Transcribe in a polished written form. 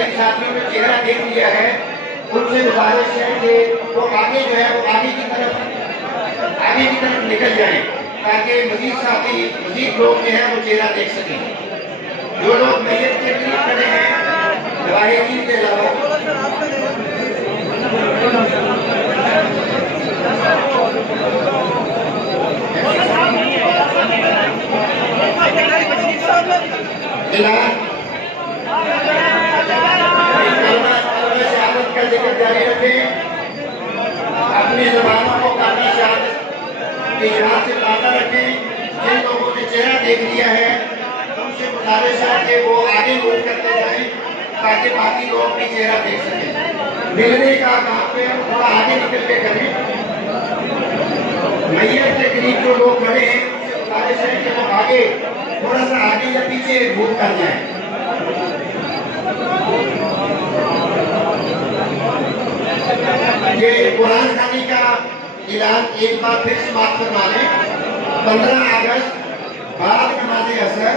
जिन साथियों ने चेहरा देख लिया है उनसे गुजारिश है कि वो आगे जो है वो आगे की तरफ निकल जाए ताकि मजीद साथी मजीद लोग जो है वो चेहरा देख सकें। जो लोग मैयत के करीब खड़े हैं जवाहिरीन के अलावा का जिक्र जारी रखें, अपनी ज़बानों को काफी शहादत से ताज़ा रखें। जिन लोगों ने चेहरा देख लिया है उनसे गुजारिश है कि वो आगे मूव करते जाएं ताकि बाकी लोग भी चेहरा देख सकें। मिलने का काम पे थोड़ा आगे निकल के करें। मैयत के करीब जो लोग खड़े हैं उनसे गुजारिश है कि वो आगे थोड़ा सा आगे या पीछे मूव कर जाए। ये कुरान खानी का ऐलान एक बार फिर समाप्त करवा लें। 15 अगस्त बाद नमाज़े असर